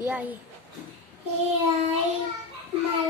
E aí? E aí.